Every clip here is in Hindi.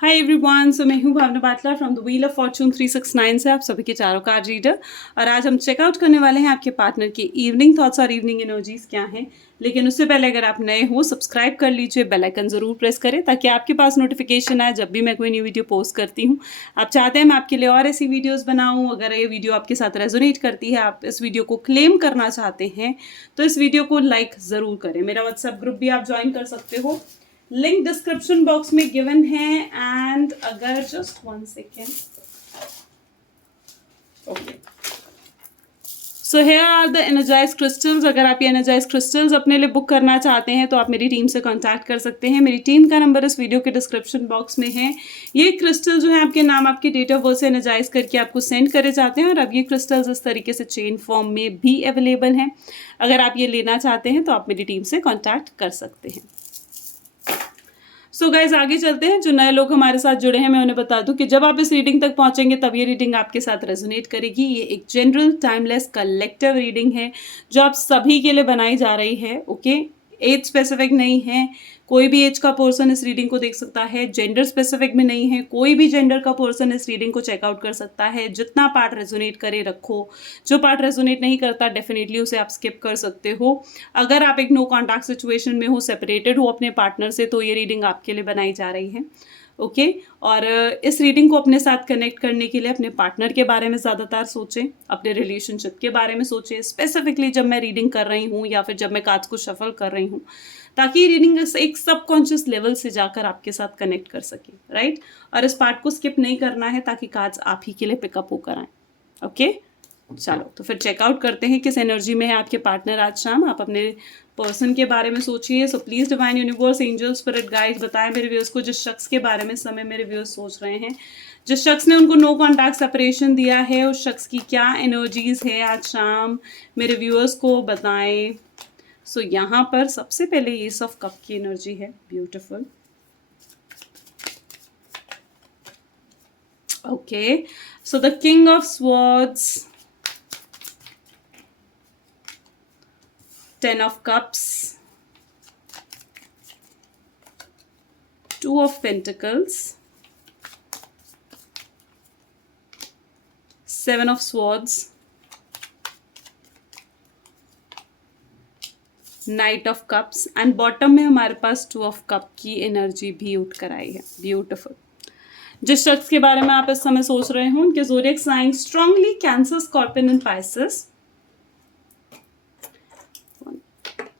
हाय एवरीवन, सो मैं हूँ Bhavna Batla from the wheel of fortune 369 से आप सभी के चारों कार्ड रीडर। और आज हम चेकआउट करने वाले हैं आपके पार्टनर के इवनिंग थॉट्स और इवनिंग एनर्जीज क्या हैं। लेकिन उससे पहले अगर आप नए हो सब्सक्राइब कर लीजिए, बेल आइकन ज़रूर प्रेस करें ताकि आपके पास नोटिफिकेशन आए जब भी मैं कोई न्यू वीडियो पोस्ट करती हूँ। आप चाहते हैं मैं आपके लिए और ऐसी वीडियोज़ बनाऊँ, अगर ये वीडियो आपके साथ रेजोनेट करती है, आप इस वीडियो को क्लेम करना चाहते हैं तो इस वीडियो को लाइक ज़रूर करें। मेरा व्हाट्सएप ग्रुप भी आप ज्वाइन कर सकते हो, लिंक डिस्क्रिप्शन बॉक्स में गिवन है। एंड अगर just 1 second, okay, so here are the energize crystals. अगर आप ये एनर्जाइज क्रिस्टल्स अपने लिए बुक करना चाहते हैं तो आप मेरी टीम से कांटेक्ट कर सकते हैं। मेरी टीम का नंबर इस वीडियो के डिस्क्रिप्शन बॉक्स में है। ये क्रिस्टल जो है आपके नाम, आपके डेट ऑफ बर्थ से एनर्जाइज करके आपको सेंड करे जाते हैं और अब ये क्रिस्टल्स इस तरीके से चेन फॉर्म में भी अवेलेबल हैं। अगर आप ये लेना चाहते हैं तो आप मेरी टीम से कॉन्टैक्ट कर सकते हैं। सो गाइज आगे चलते हैं। जो नए लोग हमारे साथ जुड़े हैं मैं उन्हें बता दूं कि जब आप इस रीडिंग तक पहुंचेंगे तब ये रीडिंग आपके साथ रेजोनेट करेगी। ये एक जनरल टाइमलेस कलेक्टिव रीडिंग है जो आप सभी के लिए बनाई जा रही है। ओके, एज स्पेसिफिक नहीं है, कोई भी एज का पर्सन इस रीडिंग को देख सकता है। जेंडर स्पेसिफिक भी नहीं है, कोई भी जेंडर का पर्सन इस रीडिंग को चेकआउट कर सकता है। जितना पार्ट रेजोनेट करे रखो, जो पार्ट रेजोनेट नहीं करता डेफिनेटली उसे आप स्किप कर सकते हो। अगर आप एक नो कॉन्टैक्ट सिचुएशन में हो, सेपरेटेड हो अपने पार्टनर से, तो ये रीडिंग आपके लिए बनाई जा रही है। ओके और इस रीडिंग को अपने साथ कनेक्ट करने के लिए अपने पार्टनर के बारे में ज़्यादातर सोचें, अपने रिलेशनशिप के बारे में सोचें स्पेसिफिकली जब मैं रीडिंग कर रही हूँ या फिर जब मैं कार्ड्स को शफल कर रही हूँ, ताकि रीडिंग एक सबकॉन्शियस लेवल से जाकर आपके साथ कनेक्ट कर सके, राइट। और इस पार्ट को स्किप नहीं करना है ताकि कार्ड्स आप ही के लिए पिकअप होकर आए। ओके चलो तो फिर चेकआउट करते हैं किस एनर्जी में है आपके पार्टनर आज शाम। आप अपने पर्सन के बारे में सोचिए। सो please divine universe, angel, spirit guides बताएं मेरे व्यूअर्स को जिस शख्स के बारे में समय मेरे व्यूअर्स सोच रहे हैं, जिस शख्स ने उनको नो कॉन्टैक्ट सेपरेशन दिया है, उस शख्स की क्या एनर्जीज है आज शाम मेरे व्यूअर्स को बताएं। सो यहाँ पर सबसे पहले एस ऑफ कप की एनर्जी है, beautiful. Okay so the king of swords, 10 of cups, 2 of pentacles, 7 of swords, night of cups and bottom में हमारे पास 2 of cup की एनर्जी भी उठ कर आई है, ब्यूटिफुल। जिस शख्स के बारे में आप इस समय सोच रहे हो उनके zodiac sign strongly Cancer, scorpion and Pisces,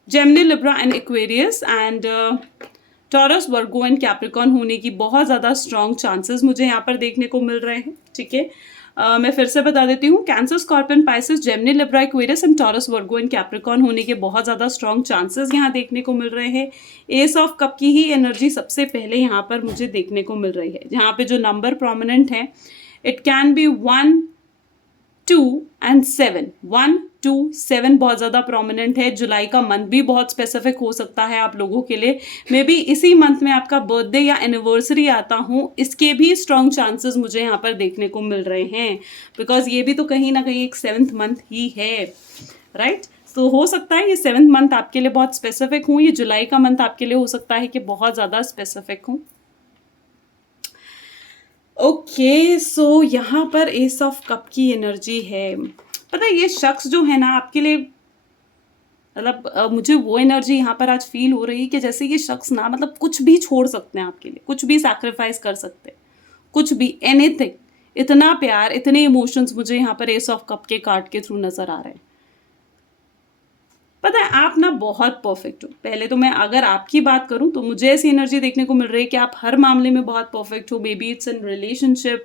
Gemini, Libra and Aquarius and Taurus, Virgo and Capricorn होने की बहुत ज़्यादा स्ट्रॉन्ग चांसेस मुझे यहाँ पर देखने को मिल रहे हैं। ठीक है, मैं फिर से बता देती हूँ, cancer, scorpion, Pisces, Gemini, Libra, Aquarius and Taurus, Virgo and Capricorn होने के बहुत ज़्यादा स्ट्रॉन्ग चांसेस यहाँ देखने को मिल रहे हैं। एस ऑफ कप की ही एनर्जी सबसे पहले यहाँ पर मुझे देखने को मिल रही है। जहाँ पे जो नंबर प्रोमिनेंट है, इट कैन बी 1, 2 एंड 7। 1, 2, 7 बहुत ज़्यादा प्रोमिनेंट है। जुलाई का मंथ भी बहुत स्पेसिफिक हो सकता है आप लोगों के लिए। मे बी इसी मंथ में आपका बर्थडे या एनिवर्सरी आता हो, इसके भी स्ट्रॉन्ग चांसेस मुझे यहाँ पर देखने को मिल रहे हैं, बिकॉज ये भी तो कहीं ना कहीं एक 7th मंथ ही है, राइट। तो हो सकता है ये 7th मंथ आपके लिए बहुत स्पेसिफिक हो, ये जुलाई का मंथ आपके लिए हो सकता है कि बहुत ज़्यादा स्पेसिफिक हो। ओके सो यहाँ पर एस ऑफ कप की एनर्जी है। पता है ये शख्स जो है ना आपके लिए, मतलब मुझे वो एनर्जी यहाँ पर आज फील हो रही है कि जैसे ये शख्स ना मतलब कुछ भी छोड़ सकते हैं आपके लिए, कुछ भी सैक्रिफाइस कर सकते हैं, कुछ भी, एनीथिंग। इतना प्यार, इतने इमोशंस मुझे यहाँ पर एस ऑफ कप के कार्ड के थ्रू नजर आ रहे हैं। पता है आप ना बहुत परफेक्ट हो। पहले तो मैं अगर आपकी बात करूं तो मुझे ऐसी एनर्जी देखने को मिल रही है कि आप हर मामले में बहुत परफेक्ट हो। May be it's in relationship,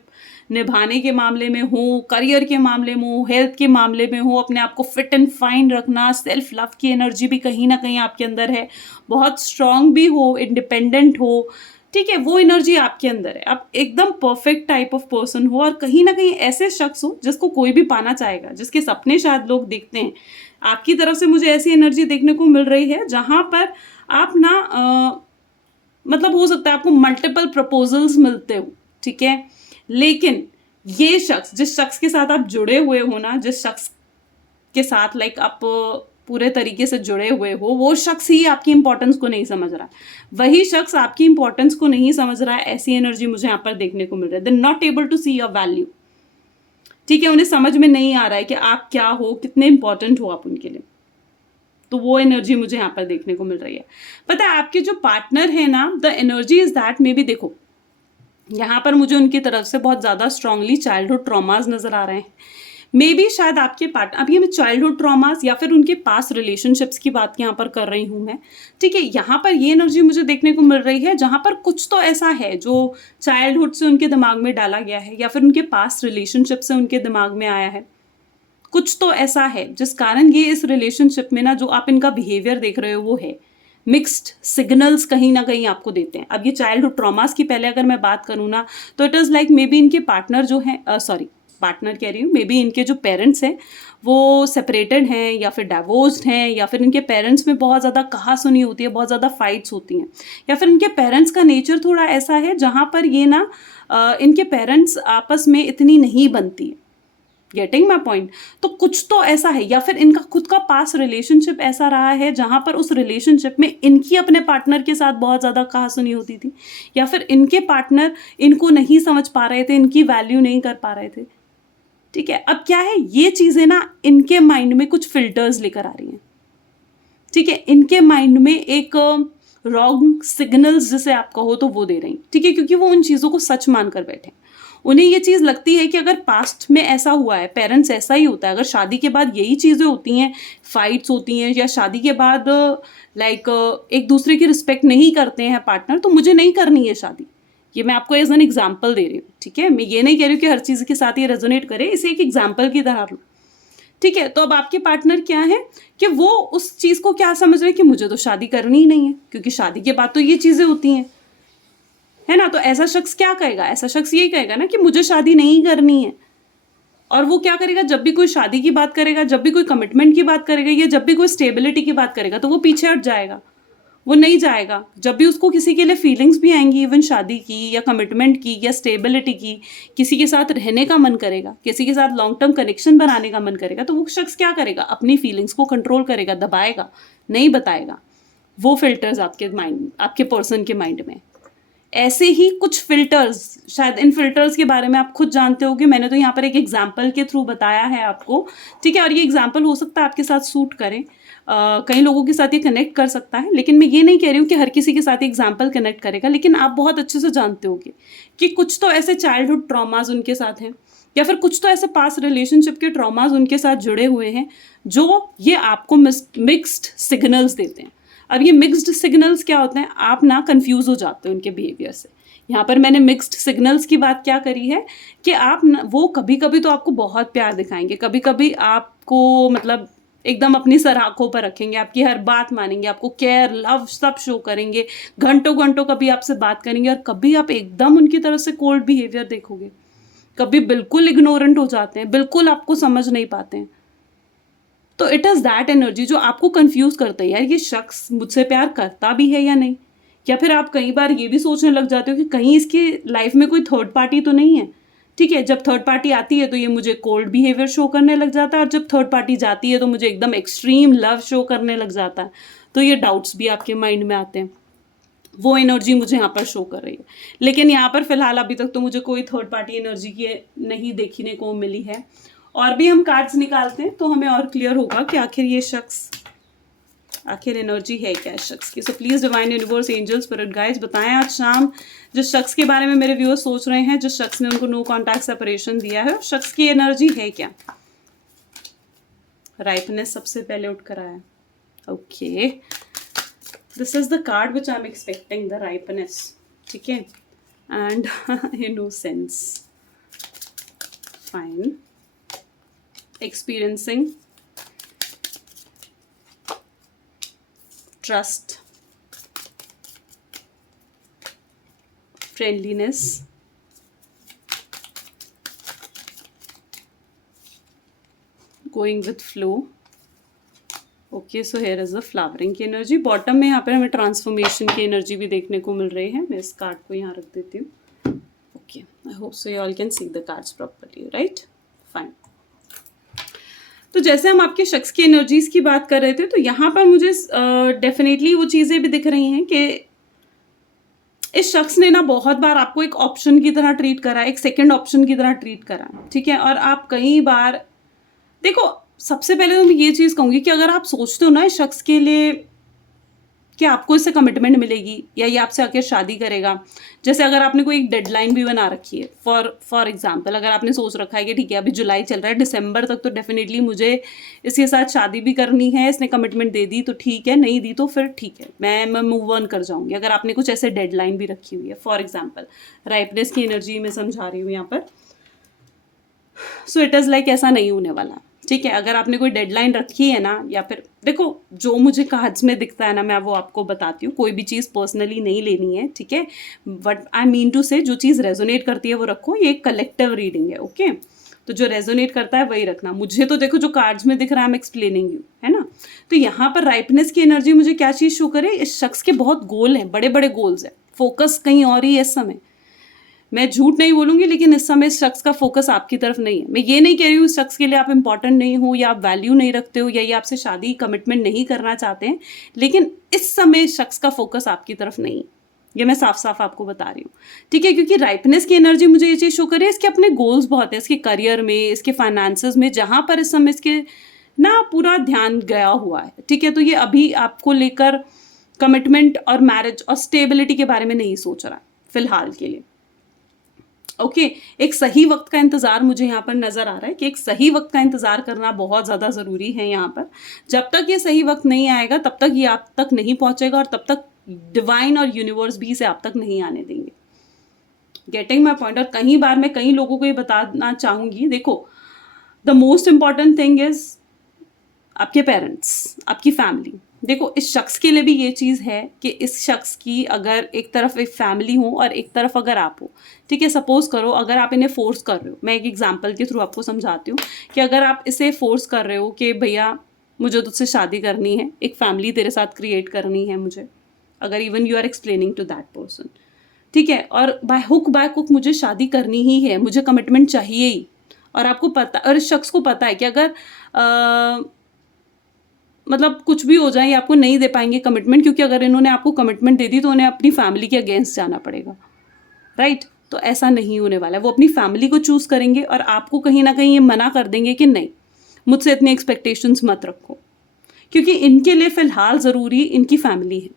निभाने के मामले में हो, करियर के मामले में हो, हेल्थ के मामले में हो, अपने आप को फिट एंड फाइन रखना, सेल्फ लव की एनर्जी भी कहीं ना कहीं आपके अंदर है। बहुत स्ट्रांग भी हो, इंडिपेंडेंट हो, ठीक है, वो एनर्जी आपके अंदर है। आप एकदम परफेक्ट टाइप ऑफ पर्सन हो और कहीं ना कहीं ऐसे शख्स हो जिसको कोई भी पाना चाहेगा, जिसके सपने शायद लोग देखते हैं। आपकी तरफ से मुझे ऐसी एनर्जी देखने को मिल रही है जहां पर आप ना मतलब हो सकता है आपको मल्टीपल प्रपोजल्स मिलते हो, ठीक है, लेकिन ये शख्स, जिस शख्स के साथ आप जुड़े हुए हो ना, जिस शख्स के साथ लाइक आप पूरे तरीके से जुड़े हुए हो, वो शख्स ही आपकी इंपॉर्टेंस को नहीं समझ रहा है, वही शख्स आपकी इंपॉर्टेंस को नहीं समझ रहा है, ऐसी एनर्जी मुझे यहाँ पर देखने को मिल रहा है। They not able to see your value, ठीक है, उन्हें समझ में नहीं आ रहा है कि आप क्या हो, कितने इंपॉर्टेंट हो आप उनके लिए। तो वो एनर्जी मुझे यहाँ पर देखने को मिल रही है। पता है आपके जो पार्टनर है ना, the energy is that may be, देखो यहाँ पर मुझे उनकी तरफ से बहुत ज़्यादा स्ट्रांगली चाइल्डहुड ट्रॉमास नज़र आ रहे हैं। मे बी शायद आपके पार्टनर, अभी मैं चाइल्डहुड ट्रॉमास या फिर उनके पास रिलेशनशिप्स की बात यहाँ पर कर रही हूँ मैं, ठीक है। यहाँ पर ये एनर्जी मुझे देखने को मिल रही है जहाँ पर कुछ तो ऐसा है जो चाइल्डहुड से उनके दिमाग में डाला गया है या फिर उनके पास रिलेशनशिप से उनके दिमाग में आया है। कुछ तो ऐसा है जिस कारण ये इस रिलेशनशिप में ना, जो आप इनका बिहेवियर देख रहे हो वो है मिक्स्ड सिग्नल्स कहीं ना कहीं आपको देते हैं। अब ये चाइल्डहुड ट्रॉमास की पहले अगर मैं बात करूँ ना, तो it is like may be इनके पार्टनर जो है, सॉरी पार्टनर कह रही हूँ, मे बी इनके जो पेरेंट्स हैं वो सेपरेटेड हैं या फिर डाइवोर्स्ड हैं, या फिर इनके पेरेंट्स में बहुत ज़्यादा कहा सुनी होती है, बहुत ज़्यादा फाइट्स होती हैं, या फिर इनके पेरेंट्स का नेचर थोड़ा ऐसा है जहाँ पर ये ना इनके पेरेंट्स आपस में इतनी नहीं बनती है। Getting my point? तो कुछ तो ऐसा है, या फिर इनका खुद का पास रिलेशनशिप ऐसा रहा है जहाँ पर उस रिलेशनशिप में इनकी अपने पार्टनर के साथ बहुत ज़्यादा कहासुनी होती थी, या फिर इनके पार्टनर इनको नहीं समझ पा रहे थे, इनकी वैल्यू नहीं कर पा रहे थे, ठीक है। अब क्या है, ये चीज़ें ना इनके माइंड में कुछ फिल्टर्स लेकर आ रही हैं, ठीक है। इनके माइंड में एक रॉन्ग सिग्नल्स जिसे आप कहो तो वो दे रही, ठीक है, क्योंकि वो उन चीज़ों को सच मान कर बैठे। उन्हें ये चीज़ लगती है कि अगर पास्ट में ऐसा हुआ है, पेरेंट्स ऐसा ही होता है, अगर शादी के बाद यही चीज़ें होती हैं, फाइट्स होती हैं, या शादी के बाद लाइक एक दूसरे की रिस्पेक्ट नहीं करते हैं पार्टनर, तो मुझे नहीं करनी है शादी। ये मैं आपको एज एन एग्जाम्पल दे रही हूँ, ठीक है। मैं ये नहीं कह रही हूँ कि हर चीज़ के साथ ये रेजोनेट करे, इसे एक एग्जाम्पल की तरह लो, ठीक है। तो अब आपके पार्टनर क्या है कि वो उस चीज़ को क्या समझ रहे हैं कि मुझे तो शादी करनी ही नहीं है, क्योंकि शादी के बाद तो ये चीज़ें होती हैं, है ना। तो ऐसा शख्स क्या कहेगा, ऐसा शख्स यही कहेगा ना कि मुझे शादी नहीं करनी है। और वो क्या करेगा, जब भी कोई शादी की बात करेगा, जब भी कोई कमिटमेंट की बात करेगा, या जब भी कोई स्टेबिलिटी की बात करेगा, तो वो पीछे हट जाएगा, वो नहीं जाएगा। जब भी उसको किसी के लिए फीलिंग्स भी आएंगी, इवन शादी की या कमिटमेंट की या स्टेबिलिटी की, किसी के साथ रहने का मन करेगा, किसी के साथ लॉन्ग टर्म कनेक्शन बनाने का मन करेगा, तो वो शख्स क्या करेगा, अपनी फीलिंग्स को कंट्रोल करेगा, दबाएगा, नहीं बताएगा। वो फिल्टर्स आपके माइंड, आपके पर्सन के माइंड में ऐसे ही कुछ फिल्टर्स, शायद इन फिल्टर्स के बारे में आप खुद जानते होगे, मैंने तो यहाँ पर एक एग्जाम्पल के थ्रू बताया है आपको, ठीक है। और ये एग्जाम्पल हो सकता है आपके साथ सूट करें, कई लोगों के साथ ये कनेक्ट कर सकता है, लेकिन मैं ये नहीं कह रही हूँ कि हर किसी के साथ एग्जाम्पल कनेक्ट करेगा, लेकिन आप बहुत अच्छे से जानते होगे कि कुछ तो ऐसे चाइल्डहुड ट्रॉमाज उनके साथ हैं, या फिर कुछ तो ऐसे पास रिलेशनशिप के ट्रॉमाज उनके साथ जुड़े हुए हैं जो ये आपको मिक्स्ड सिग्नल्स देते हैं। अब ये मिक्स्ड सिग्नल्स क्या होते हैं, आप ना कंफ्यूज हो जाते हो उनके बिहेवियर से। यहाँ पर मैंने मिक्स्ड सिग्नल्स की बात क्या करी है कि आप वो कभी कभी तो आपको बहुत प्यार दिखाएंगे, कभी कभी आपको मतलब एकदम अपनी सराखों पर रखेंगे, आपकी हर बात मानेंगे, आपको केयर लव सब शो करेंगे, घंटों घंटों कभी आपसे बात करेंगे, और कभी आप एकदम उनकी तरफ से कोल्ड बिहेवियर देखोगे, कभी बिल्कुल इग्नोरेंट हो जाते हैं, बिल्कुल आपको समझ नहीं पाते हैं। तो इट इज़ दैट एनर्जी जो आपको कंफ्यूज करता है, यार ये शख्स मुझसे प्यार करता भी है या नहीं। या फिर आप कई बार ये भी सोचने लग जाते हो कि कहीं इसकी लाइफ में कोई थर्ड पार्टी तो नहीं है, ठीक है। जब थर्ड पार्टी आती है तो ये मुझे कोल्ड बिहेवियर शो करने लग जाता है, और जब थर्ड पार्टी जाती है तो मुझे एकदम एक्सट्रीम लव शो करने लग जाता है। तो ये डाउट्स भी आपके माइंड में आते हैं, वो एनर्जी मुझे यहाँ पर शो कर रही है। लेकिन यहाँ पर फिलहाल अभी तक तो मुझे कोई थर्ड पार्टी एनर्जी की नहीं देखने को मिली है। और भी हम कार्ड्स निकालते हैं तो हमें और क्लियर होगा कि आखिर ये शख्स, आखिर एनर्जी है क्या इस शख्स की। So please divine universe, angels, spirit guides बताएं आज शाम जिस शख्स के बारे में मेरे व्यूअर्स सोच रहे हैं, जिस शख्स ने उनको नो कॉन्टैक्ट सेपरेशन दिया है, उस शख्स की एनर्जी है क्या। राइपनेस सबसे पहले उठ कर आया, okay, this is the card which I am expecting, the ripeness, ठीक है, and innocence, fine, experiencing trust, friendliness, going with flow, okay. So here is a flowering की एनर्जी। बॉटम में यहाँ पर हमें ट्रांसफॉर्मेशन की एनर्जी भी देखने को मिल रही है। मैं इस कार्ड को यहाँ रख देती हूँ, okay. I hope so you all can see the cards properly, right, fine. तो जैसे हम आपके शख्स की एनर्जीज की बात कर रहे थे, तो यहाँ पर मुझे डेफिनेटली वो चीज़ें भी दिख रही हैं कि इस शख्स ने ना बहुत बार आपको एक ऑप्शन की तरह ट्रीट करा है, एक सेकंड ऑप्शन की तरह ट्रीट करा है, ठीक है। और आप कई बार देखो, सबसे पहले तो मैं ये चीज़ कहूँगी कि अगर आप सोचते हो ना इस शख्स के लिए कि आपको इससे कमिटमेंट मिलेगी या ये आपसे आके शादी करेगा, जैसे अगर आपने कोई एक डेडलाइन भी बना रखी है, फॉर एग्जांपल अगर आपने सोच रखा है कि ठीक है अभी जुलाई चल रहा है, दिसंबर तक तो डेफिनेटली मुझे इसके साथ शादी भी करनी है, इसने कमिटमेंट दे दी तो ठीक है, नहीं दी तो फिर ठीक है, मैं मूव ऑन कर जाऊंगी। अगर आपने कुछ ऐसे डेडलाइन भी रखी हुई है, फॉर एग्जाम्पल राइपनेस की एनर्जी में समझा रही हूँ यहाँ पर, सो इट इज़ लाइक ऐसा नहीं होने वाला, ठीक है। अगर आपने कोई डेडलाइन रखी है ना, या फिर देखो जो मुझे कार्ड्स में दिखता है ना, मैं वो आपको बताती हूँ, कोई भी चीज़ पर्सनली नहीं लेनी है, ठीक है। बट आई मीन टू से जो चीज़ रेजोनेट करती है वो रखो, ये एक कलेक्टिव रीडिंग है, ओके। तो जो रेजोनेट करता है वही रखना। मुझे तो देखो जो कार्ड्स में दिख रहा है, आई एम एक्सप्लेनिंग यू, है ना। तो यहाँ पर राइपनेस की एनर्जी मुझे क्या चीज़ शो करे, इस शख्स के बहुत गोल हैं, बड़े बड़े गोल्स हैं, फोकस कहीं और ही है इस समय। मैं झूठ नहीं बोलूंगी, लेकिन इस समय इस शख्स का फोकस आपकी तरफ नहीं है। मैं ये नहीं कह रही हूँ इस शख्स के लिए आप इंपॉर्टेंट नहीं हो, या आप वैल्यू नहीं रखते हो, या ये आपसे शादी कमिटमेंट नहीं करना चाहते हैं, लेकिन इस समय इस शख्स का फोकस आपकी तरफ नहीं है, ये मैं साफ साफ आपको बता रही हूँ, ठीक है। क्योंकि राइपनेस की एनर्जी मुझे ये चीज़ शो करे, इसके अपने गोल्स बहुत है, इसके करियर में, इसके फाइनेंसेस में, जहाँ पर इस समय इसके ना पूरा ध्यान गया हुआ है, ठीक है। तो ये अभी आपको लेकर कमिटमेंट और मैरिज और स्टेबिलिटी के बारे में नहीं सोच रहा फिलहाल के लिए, ओके। एक सही वक्त का इंतज़ार मुझे यहाँ पर नज़र आ रहा है कि एक सही वक्त का इंतज़ार करना बहुत ज़्यादा ज़रूरी है यहाँ पर। जब तक ये सही वक्त नहीं आएगा तब तक ये आप तक नहीं पहुँचेगा, और तब तक डिवाइन और यूनिवर्स भी इसे आप तक नहीं आने देंगे। Getting my point. और कई बार मैं कई लोगों को ये बताना चाहूँगी, देखो the most important thing is आपके पेरेंट्स, आपकी फैमिली। देखो इस शख्स के लिए भी ये चीज़ है कि इस शख्स की अगर एक तरफ एक फैमिली हो और एक तरफ अगर आप हो, ठीक है। सपोज करो अगर आप इन्हें फोर्स कर रहे हो, मैं एक एग्जांपल के थ्रू आपको समझाती हूँ कि अगर आप इसे फोर्स कर रहे हो कि भैया मुझे तुझसे शादी करनी है, एक फैमिली तेरे साथ क्रिएट करनी है मुझे, अगर even you are explaining to that person, ठीक है, और बाय हुक मुझे शादी करनी ही है, मुझे कमिटमेंट चाहिए ही, और आपको पता, और इस शख्स को पता है कि अगर मतलब कुछ भी हो जाए ये आपको नहीं दे पाएंगे कमिटमेंट, क्योंकि अगर इन्होंने आपको कमिटमेंट दे दी तो उन्हें अपनी फैमिली के अगेंस्ट जाना पड़ेगा, राइट। तो ऐसा नहीं होने वाला है, वो अपनी फैमिली को चूज़ करेंगे और आपको कहीं ना कहीं ये मना कर देंगे कि नहीं मुझसे इतनी एक्सपेक्टेशंस मत रखो, क्योंकि इनके लिए फ़िलहाल ज़रूरी इनकी फैमिली है,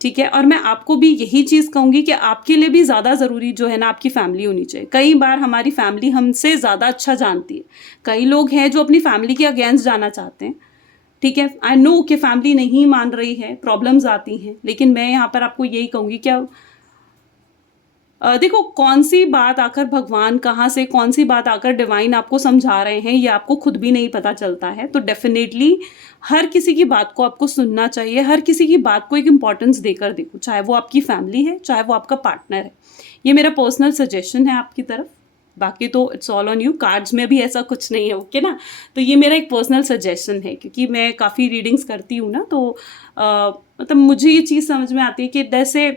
ठीक है। और मैं आपको भी यही चीज़ कहूँगी कि आपके लिए भी ज़्यादा ज़रूरी जो है ना आपकी फैमिली होनी चाहिए। कई बार हमारी फैमिली हमसे ज़्यादा अच्छा जानती है। कई लोग हैं जो अपनी फैमिली के अगेंस्ट जाना चाहते हैं, ठीक है। आई नो कि फैमिली नहीं मान रही है, प्रॉब्लम्स आती हैं, लेकिन मैं यहाँ पर आपको यही कहूँगी कि देखो कौन सी बात आकर भगवान कहाँ से, कौन सी बात आकर डिवाइन आपको समझा रहे हैं, ये आपको खुद भी नहीं पता चलता है। तो डेफिनेटली हर किसी की बात को आपको सुनना चाहिए, हर किसी की बात को एक इम्पॉर्टेंस देकर देखो, चाहे वो आपकी फैमिली है, चाहे वो आपका पार्टनर है। ये मेरा पर्सनल सजेशन है आपकी तरफ, बाकी तो it's all on you. Cards में भी ऐसा कुछ नहीं है, ओके ना। तो ये मेरा एक पर्सनल सजेशन है, क्योंकि मैं काफ़ी रीडिंग्स करती हूँ ना, तो मतलब मुझे ये चीज़ समझ में आती है कि जैसे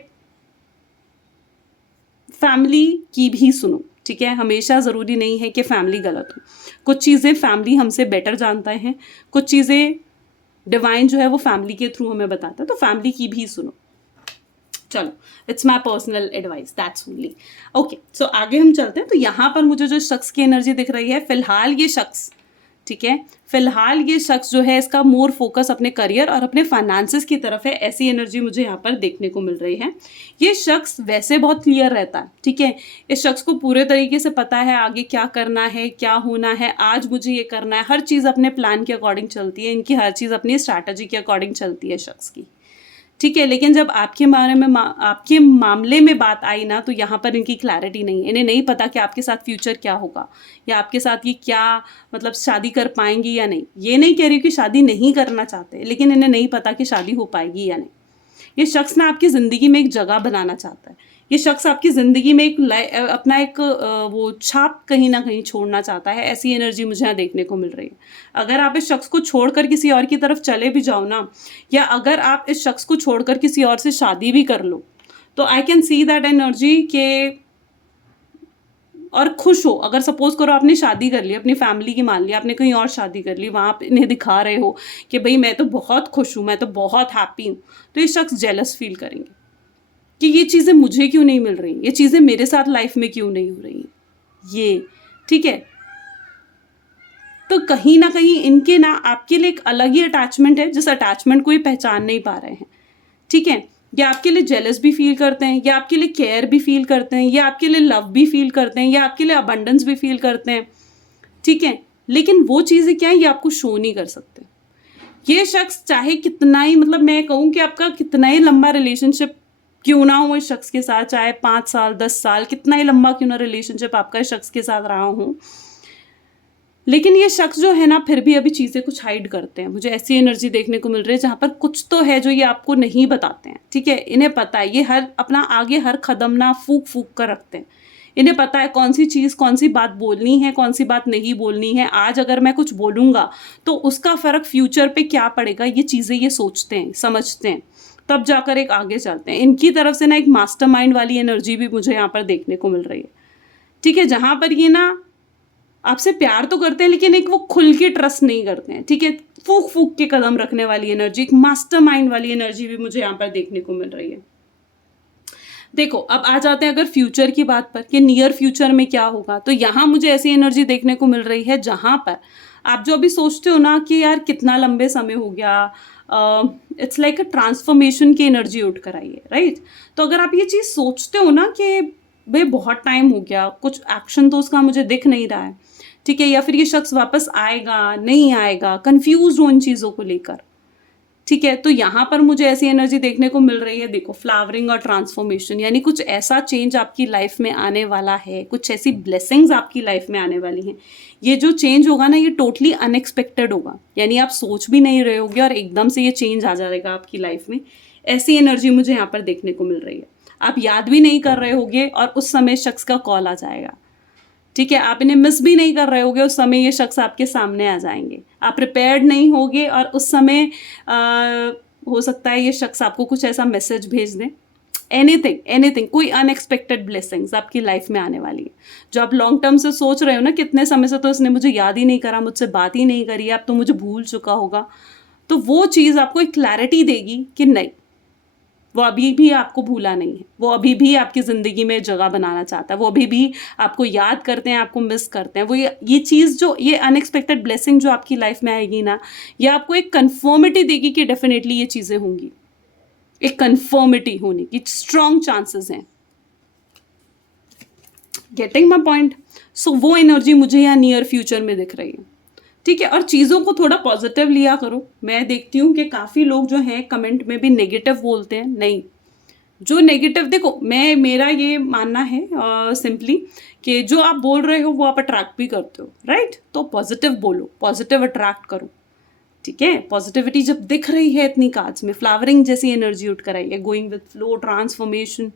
फैमिली की भी सुनो, ठीक है। हमेशा ज़रूरी नहीं है कि फैमिली गलत हो, कुछ चीज़ें फैमिली हमसे बेटर जानता है, कुछ चीज़ें डिवाइन जो है वो फैमिली के थ्रू हमें बताता है, तो फैमिली की भी सुनो। चलो it's my personal advice, that's only, okay. So आगे हम चलते हैं। तो यहाँ पर मुझे जो शख्स की एनर्जी दिख रही है, फिलहाल ये शख्स, ठीक है, फिलहाल ये शख्स जो है इसका मोर फोकस अपने करियर और अपने फाइनेंसेस की तरफ है, ऐसी एनर्जी मुझे यहाँ पर देखने को मिल रही है। ये शख्स वैसे बहुत क्लियर रहता है, ठीक है। इस शख्स को पूरे तरीके से पता है आगे क्या करना है, क्या होना है, आज मुझे ये करना है, हर चीज़ अपने प्लान के अकॉर्डिंग चलती है, इनकी हर चीज़ अपनी स्ट्रैटेजी के अकॉर्डिंग चलती है शख्स की, ठीक है। लेकिन जब आपके बारे में आपके मामले में बात आई ना, तो यहाँ पर इनकी क्लैरिटी नहीं है, इन्हें नहीं पता कि आपके साथ फ्यूचर क्या होगा, या आपके साथ ये क्या मतलब शादी कर पाएंगी या नहीं। ये नहीं कह रही कि शादी नहीं करना चाहते, लेकिन इन्हें नहीं पता कि शादी हो पाएगी या नहीं। ये शख्स ना आपकी ज़िंदगी में एक जगह बनाना चाहता है, ये शख्स आपकी ज़िंदगी में एक अपना एक वो छाप कहीं ना कहीं छोड़ना चाहता है, ऐसी एनर्जी मुझे यहाँ देखने को मिल रही है। अगर आप इस शख्स को छोड़कर किसी और की तरफ चले भी जाओ ना, या अगर आप इस शख्स को छोड़कर किसी और से शादी भी कर लो, तो I can see that energy के और खुश हो। अगर सपोज करो आपने शादी कर ली, अपनी फैमिली की मान लिया, आपने कहीं और शादी कर ली, वहाँ आप इन्हें दिखा रहे हो कि भाई मैं तो बहुत खुश हूँ, मैं तो बहुत हैप्पी हूँ, तो ये शख्स जेलस फील करेंगे कि ये चीज़ें मुझे क्यों नहीं मिल रही, ये चीज़ें मेरे साथ लाइफ में क्यों नहीं हो रही ये, ठीक है। तो कहीं ना कहीं इनके ना आपके लिए एक अलग ही अटैचमेंट है, जिस अटैचमेंट को ये पहचान नहीं पा रहे हैं, ठीक है। या आपके लिए जेलस भी फील करते हैं, या आपके लिए केयर भी फील करते हैं, या आपके लिए लव भी फील करते हैं, या आपके लिए अबंडेंस भी फील करते हैं, ठीक है। लेकिन वो चीज़ें क्या है, ये आपको शो नहीं कर सकते। ये शख्स चाहे कितना ही, मतलब मैं कहूँ कि आपका कितना ही लंबा रिलेशनशिप क्यों ना हो इस शख्स के साथ, चाहे 5 साल 10 साल, कितना ही लंबा क्यों ना रिलेशनशिप आपका इस शख्स के साथ रहा हो, लेकिन ये शख्स जो है ना फिर भी अभी चीज़ें कुछ हाइड करते हैं। मुझे ऐसी एनर्जी देखने को मिल रही है जहाँ पर कुछ तो है जो ये आपको नहीं बताते हैं, ठीक है। इन्हें पता है, ये हर अपना आगे हर कदम ना फूक फूक कर रखते हैं। इन्हें पता है कौन सी चीज़, कौन सी बात बोलनी है, कौन सी बात नहीं बोलनी है। आज अगर मैं कुछ बोलूँगा तो उसका फ़र्क फ्यूचर पे क्या पड़ेगा, ये चीज़ें ये सोचते हैं, समझते हैं, तब जाकर एक आगे चलते हैं। इनकी तरफ से ना एक मास्टरमाइंड वाली एनर्जी भी मुझे यहाँ पर देखने को मिल रही है, ठीक है। जहाँ पर ये ना आपसे प्यार तो करते हैं, लेकिन एक वो खुल के ट्रस्ट नहीं करते हैं, ठीक है। फूक फूक के कदम रखने वाली एनर्जी, एक मास्टरमाइंड वाली एनर्जी भी मुझे यहाँ पर देखने को मिल रही है। देखो अब आ जाते हैं अगर फ्यूचर की बात पर कि नियर फ्यूचर में क्या होगा, तो यहाँ मुझे ऐसी एनर्जी देखने को मिल रही है जहाँ पर आप जो अभी सोचते हो ना कि यार कितना लंबे समय हो गया, इट्स लाइक अ ट्रांसफॉर्मेशन की एनर्जी उठ कर आई है, राइट। तो अगर आप ये चीज़ सोचते हो ना कि भाई बहुत टाइम हो गया, कुछ एक्शन तो उसका मुझे दिख नहीं रहा है, ठीक है, या फिर ये शख्स वापस आएगा नहीं आएगा, कंफ्यूज हो इन चीज़ों को लेकर, ठीक है। तो यहाँ पर मुझे ऐसी एनर्जी देखने को मिल रही है, देखो फ्लावरिंग और ट्रांसफॉर्मेशन, यानी कुछ ऐसा चेंज आपकी लाइफ में आने वाला है, कुछ ऐसी ब्लेसिंग्स आपकी लाइफ में आने वाली हैं। ये जो चेंज होगा ना, ये टोटली अनएक्सपेक्टेड होगा, यानी आप सोच भी नहीं रहे होगे और एकदम से ये चेंज आ जाएगा आपकी लाइफ में। ऐसी एनर्जी मुझे यहाँ पर देखने को मिल रही है। आप याद भी नहीं कर रहे होगे और उस समय शख्स का कॉल आ जाएगा, ठीक है। आप इन्हें मिस भी नहीं कर रहे होगे, उस समय ये शख्स आपके सामने आ जाएंगे। आप प्रिपेयर्ड नहीं होगे और उस समय हो सकता है ये शख्स आपको कुछ ऐसा मैसेज भेज दें। एनीथिंग एनीथिंग, कोई अनएक्सपेक्टेड ब्लेसिंग्स आपकी लाइफ में आने वाली है। जो आप लॉन्ग टर्म से सोच रहे हो ना, कितने समय से तो इसने मुझे याद ही नहीं करा, मुझसे बात ही नहीं करी, अब तो मुझे भूल चुका होगा, तो वो चीज़ आपको एक क्लैरिटी देगी कि नहीं, वो अभी भी आपको भूला नहीं है, वो अभी भी आपकी ज़िंदगी में जगह बनाना चाहता है, वो अभी भी आपको याद करते हैं, आपको मिस करते हैं। वो ये चीज़ जो ये अनएक्सपेक्टेड ब्लेसिंग जो आपकी लाइफ में आएगी ना, ये आपको एक कन्फर्मिटी देगी कि डेफिनेटली ये चीज़ें होंगी, एक कन्फर्मिटी होने की स्ट्रॉन्ग चांसेस हैं। Getting my point. सो वो एनर्जी मुझे यहाँ नियर फ्यूचर में दिख रही है, ठीक है। और चीज़ों को थोड़ा पॉजिटिव लिया करो। मैं देखती हूँ कि काफ़ी लोग जो हैं कमेंट में भी नेगेटिव बोलते हैं। नहीं, जो नेगेटिव, देखो मेरा ये मानना है सिंपली कि जो आप बोल रहे हो वो आप अट्रैक्ट भी करते हो, राइट। तो पॉजिटिव बोलो, पॉजिटिव अट्रैक्ट करो, ठीक है। पॉजिटिविटी जब दिख रही है इतनी कार्ड्स में, फ्लावरिंग जैसी एनर्जी उठ कर आई है, गोइंग विद फ्लो, ट्रांसफॉर्मेशन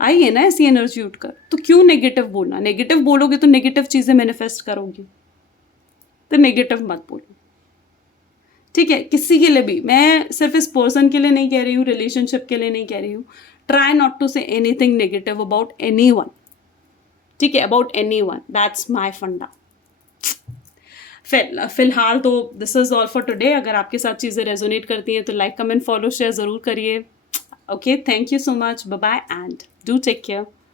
आई है ना ऐसी एनर्जी उठकर, तो क्यों नेगेटिव बोलना। नेगेटिव बोलोगे तो नेगेटिव चीज़ें मैनिफेस्ट करोगी, तो नेगेटिव मत बोलो, ठीक है। किसी के लिए भी, मैं सिर्फ इस पर्सन के लिए नहीं कह रही हूँ, रिलेशनशिप के लिए नहीं कह रही हूँ। Try not to say anything negative about anyone, ठीक है, about anyone, that's my funda. फिलहाल तो this is all for today. अगर आपके साथ चीज़ें रेजोनेट करती हैं तो लाइक कमेंट फॉलो शेयर ज़रूर करिए। Okay, thank you so much, bye bye and do take care.